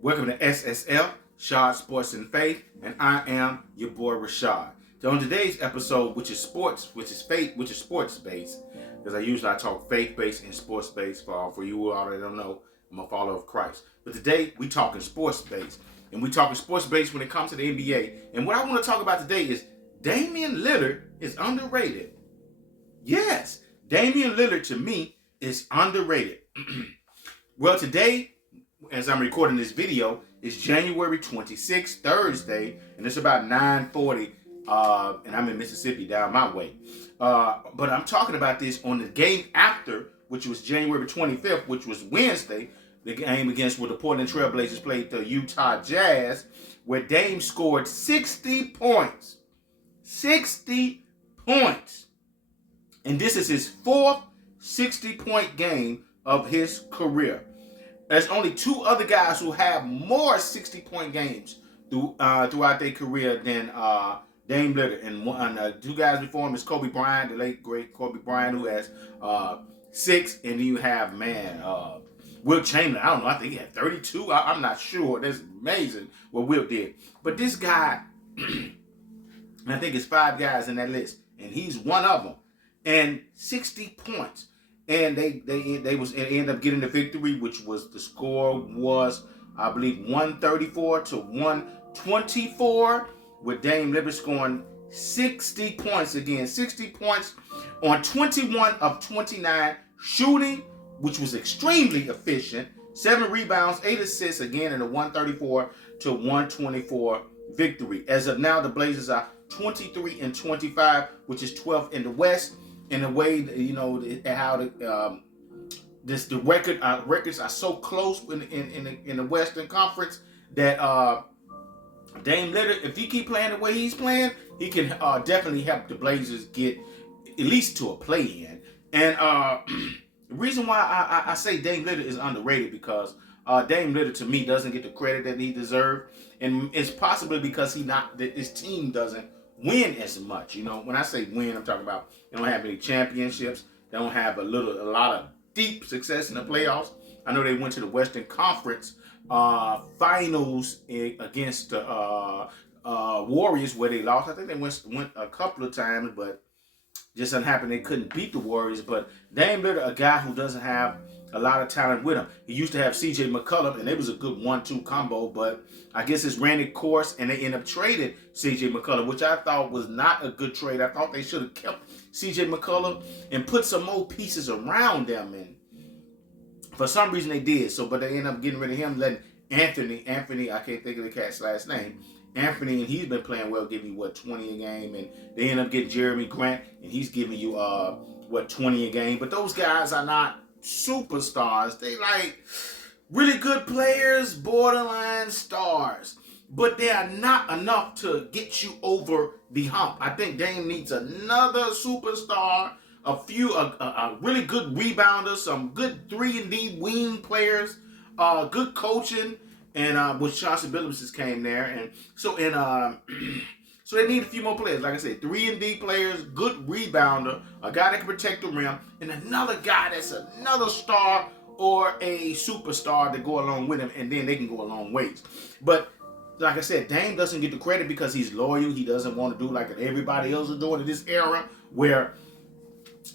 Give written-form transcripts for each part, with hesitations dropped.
Welcome to SSF, Shad Sports and Faith, and I am your boy Rashad. So on today's episode, which is sports based, because I talk faith based and sports based. For you all that don't know, I'm a follower of Christ. But today we talking sports based, and we talking sports based when it comes to the NBA. And what I want to talk about today is Damian Lillard is underrated. Yes, Damian Lillard to me is underrated. Well, today, as I'm recording this video, it's January 26th, Thursday, and it's about 9:40, and I'm in Mississippi down my way. But I'm talking about this on the game after, which was January 25th, which was Wednesday, the game against where the Portland Trail Blazers played the Utah Jazz, where Dame scored 60 points. 60 points. And this is his fourth 60-point game of his career. There's only two other guys who have more 60-point games throughout their career than Dame Lillard. And two guys before him is Kobe Bryant, the late, great Kobe Bryant, who has 6. And then you have, Wilt Chamberlain. I don't know. I think he had 32. I'm not sure. That's amazing what Wilt did. But this guy, and I think it's 5 guys in that list, and he's one of them. And 60 points. And they end up getting the victory, which was the score was, I believe, 134 to 124, with Dame Lillard scoring 60 points again. 60 points on 21 of 29 shooting, which was extremely efficient. 7 rebounds, 8 assists again in a 134 to 124 victory. As of now, the Blazers are 23-25, which is 12th in the West. In a way, you know how the records are so close in the Western Conference that Dame Lillard, if he keep playing the way he's playing, he can definitely help the Blazers get at least to a play-in. And the reason why I say Dame Lillard is underrated because Dame Lillard to me doesn't get the credit that he deserves, and it's possibly because his team doesn't win as much. You know, when I say win, I'm talking about they don't have any championships. They don't have a lot of deep success in the playoffs. I know they went to the Western Conference finals against the Warriors, where they lost. I think they went a couple of times, but just didn't happen. They couldn't beat the Warriors. But Dame Lillard, a guy who doesn't have a lot of talent with him. He used to have C.J. McCollum, and it was a good 1-2 combo, but I guess it's ran its course, and they ended up trading C.J. McCollum, which I thought was not a good trade. I thought they should have kept C.J. McCollum and put some more pieces around them, and for some reason they did. But they ended up getting rid of him, letting Anthony, I can't think of the cat's last name, Anthony, and he's been playing well, giving you 20 a game, and they end up getting Jeremy Grant, and he's giving you 20 a game. But those guys are not superstars. They like really good players, borderline stars, but they are not enough to get you over the hump. I think Dame needs another superstar, a really good rebounder, some good 3-and-D wing players, good coaching, and with Chauncey Billups came there, and so so they need a few more players. Like I said, 3-and-D players, good rebounder, a guy that can protect the rim, and another guy that's another star or a superstar to go along with him, and then they can go a long ways. But like I said, Dame doesn't get the credit because he's loyal. He doesn't want to do like everybody else is doing in this era, where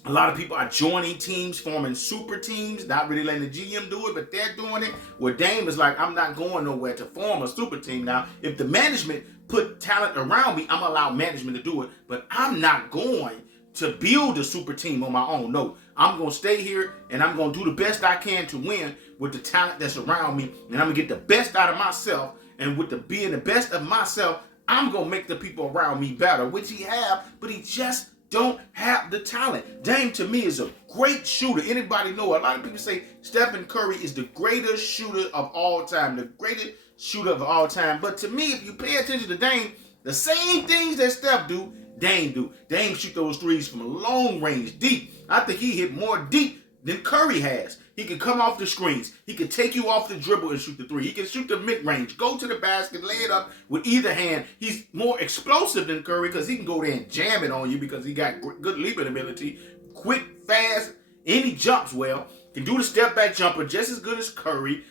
a lot of people are joining teams, forming super teams, not really letting the GM do it, but they're doing it. Where Dame is like, I'm not going nowhere to form a super team now. If the management put talent around me, I'm going to allow management to do it, but I'm not going to build a super team on my own. No, I'm going to stay here, and I'm going to do the best I can to win with the talent that's around me, and I'm going to get the best out of myself, and with being the best of myself, I'm going to make the people around me better, which he have, but he just don't have the talent. Dame to me is a great shooter. Anybody know? A lot of people say Stephen Curry is the greatest shooter of all time. The greatest shooter of all time. But to me, if you pay attention to Dame, the same things that Steph do, Dame do. Dame shoot those threes from a long range, deep. I think he hit more deep than Curry has. He can come off the screens. He can take you off the dribble and shoot the three. He can shoot the mid-range, go to the basket, lay it up with either hand. He's more explosive than Curry because he can go there and jam it on you because he got good leaping ability, quick, fast, and he jumps well. Can do the step-back jumper just as good as Curry.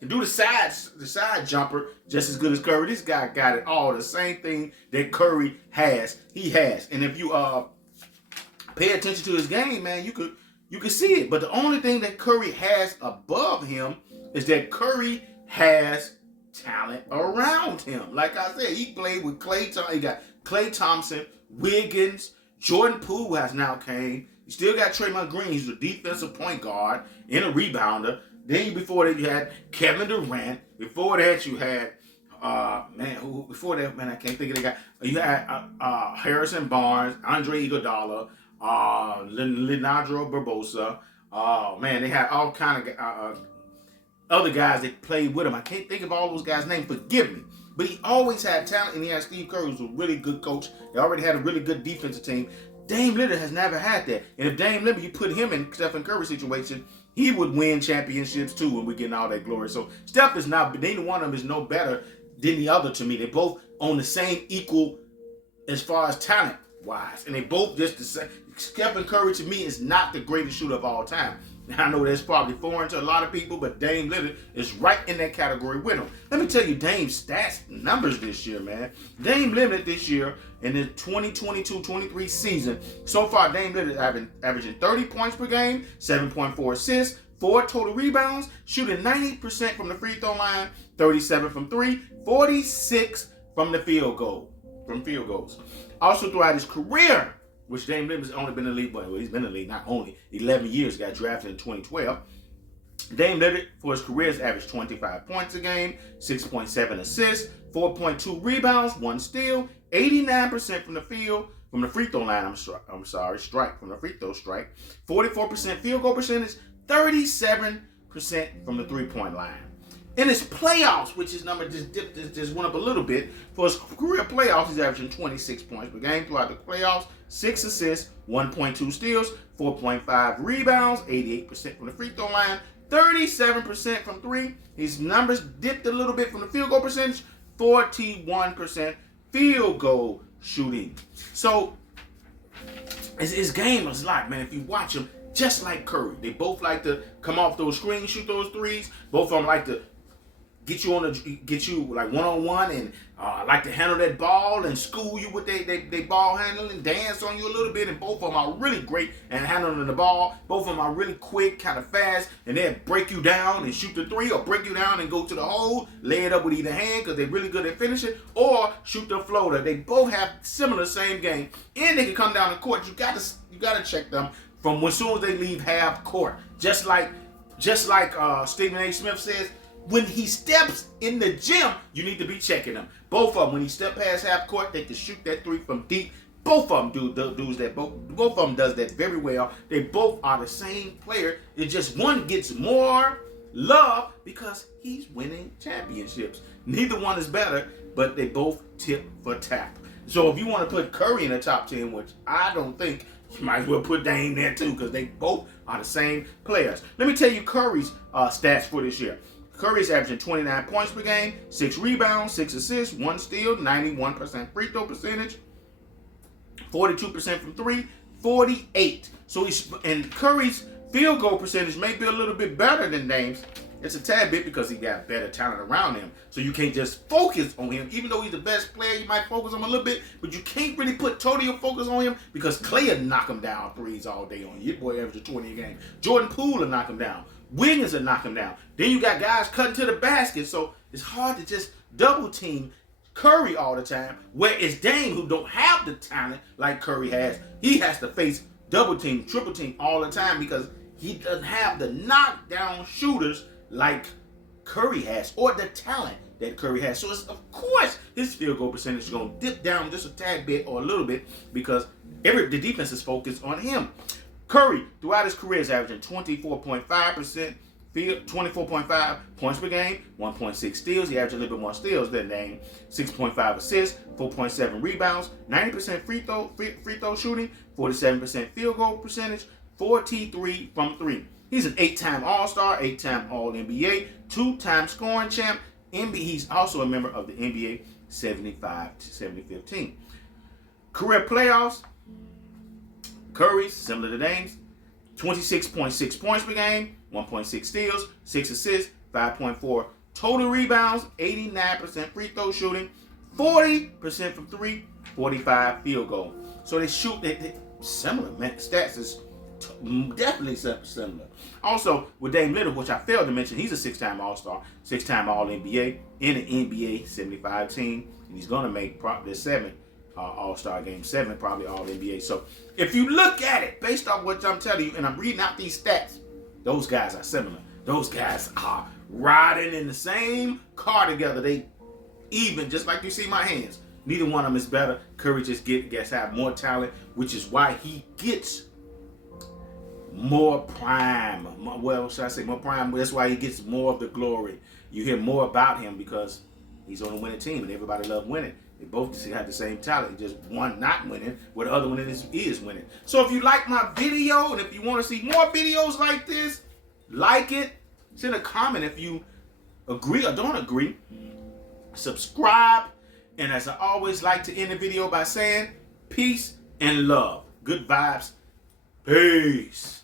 can do the side jumper just as good as Curry. This guy got it all. The same thing that Curry has, he has. And if you pay attention to his game, man, you could see it. But the only thing that Curry has above him is that Curry has talent around him. Like I said, he played with Klay Thompson. He got Klay Thompson, Wiggins, Jordan Poole has now came. You still got Draymond Green. He's a defensive point guard and a rebounder. Then before that, you had Kevin Durant. Before that, you had before that, man, I can't think of the guy. You had Harrison Barnes, Andre Iguodala, Leonardo Barbosa. Man, they had all kind of other guys that played with him. I can't think of all those guys' names. Forgive me. But he always had talent, and he had Steve Kerr, who's a really good coach. They already had a really good defensive team. Dame Lillard has never had that. And if Dame Lillard, you put him in Stephen Curry's situation, he would win championships too when we're getting all that glory. So Steph is not, neither one of them is no better than the other to me. They both on the same equal as far as talent wise. And they both just the same. Stephen Curry to me is not the greatest shooter of all time. Now, I know that's probably foreign to a lot of people, but Dame Lillard is right in that category with him. Let me tell you Dame's stats numbers this year, man. Dame Lillard this year in the 2022-23 season, so far Dame Lillard is averaging 30 points per game, 7.4 assists, 4 total rebounds, shooting 90% from the free throw line, 37 from 3, 46 from the field goals. Also throughout his career, which Dame Lillard has only been in the league, well, he's been in the league not only 11 years, got drafted in 2012. Dame Lillard, for his career, has averaged 25 points a game, 6.7 assists, 4.2 rebounds, 1 steal, 89% from the free throw line, strike, from the free throw strike, 44% field goal percentage, 37% from the three-point line. In his playoffs, which his number just went up a little bit, for his career playoffs, he's averaging 26 points per game throughout the playoffs, 6 assists, 1.2 steals, 4.5 rebounds, 88% from the free throw line, 37% from 3. His numbers dipped a little bit from the field goal percentage, 41% field goal shooting. So his game is like, man, if you watch him, just like Curry, they both like to come off those screens, shoot those threes. Both of them like to get you like one-on-one and like to handle that ball and school you with they ball handling, dance on you a little bit. And both of them are really great at handling the ball. Both of them are really quick, kind of fast, and they'll break you down and shoot the three, or break you down and go to the hole, lay it up with either hand because they're really good at finishing, or shoot the floater. They both have similar same game, and they can come down the court. You gotta check them from as soon as they leave half court. Just like Stephen A. Smith says, when he steps in the gym, you need to be checking him. Both of them, when he step past half court, they can shoot that three from deep. Both of them do that. Both of them does that very well. They both are the same player. It's just one gets more love because he's winning championships. Neither one is better, but they both tip for tap. So if you want to put Curry in the top 10, which I don't think, you might as well put Dame there too, because they both are the same players. Let me tell you Curry's stats for this year. Curry's averaging 29 points per game, 6 rebounds, 6 assists, 1 steal, 91% free throw percentage, 42% from 3, 48. So and Curry's field goal percentage may be a little bit better than Dame's. It's a tad bit because he got better talent around him. So you can't just focus on him. Even though he's the best player, you might focus on him a little bit, but you can't really put total focus on him because Klay will knock him down threes all day on you. Your boy averages 20 a game. Jordan Poole will knock him down. Wiggins will knock him down. Then you got guys cutting to the basket, so it's hard to just double team Curry all the time. Whereas Dame, who don't have the talent like Curry has, he has to face double team, triple team all the time because he doesn't have the knockdown shooters like Curry has, or the talent that Curry has. So of course his field goal percentage is going to dip down just a tad bit or a little bit because the defense is focused on him. Curry, throughout his career, is averaging 24.5 points per game, 1.6 steals. He averages a little bit more steals than Dame. 6.5 assists, 4.7 rebounds, 90% free throw shooting, 47% field goal percentage, 43 from 3. He's an 8-time All-Star, 8-time All-NBA, 2-time scoring champ. He's also a member of the NBA 75-75 team. Career playoffs. Curry's, similar to Dame's, 26.6 points per game, 1.6 steals, 6 assists, 5.4 total rebounds, 89% free throw shooting, 40% from three, 45 field goal. So they shoot they similar, man. Stats is definitely similar. Also, with Dame Lillard, which I failed to mention, he's a 6-time All-Star, 6-time All-NBA, in the NBA 75 team, and he's going to make probably 7 All-Star game, 7 probably All-NBA. So if you look at it, based off what I'm telling you, and I'm reading out these stats, those guys are similar. Those guys are riding in the same car together. They even, just like you see my hands. Neither one of them is better. Curry just gets have more talent, which is why he gets more prime. Well, should I say more prime? That's why he gets more of the glory. You hear more about him because he's on a winning team, and everybody loves winning. They both have the same talent, just one not winning, where the other one is winning. So if you like my video, and if you want to see more videos like this, like it, send a comment if you agree or don't agree. Subscribe, and as I always like to end the video by saying, peace and love. Good vibes. Peace.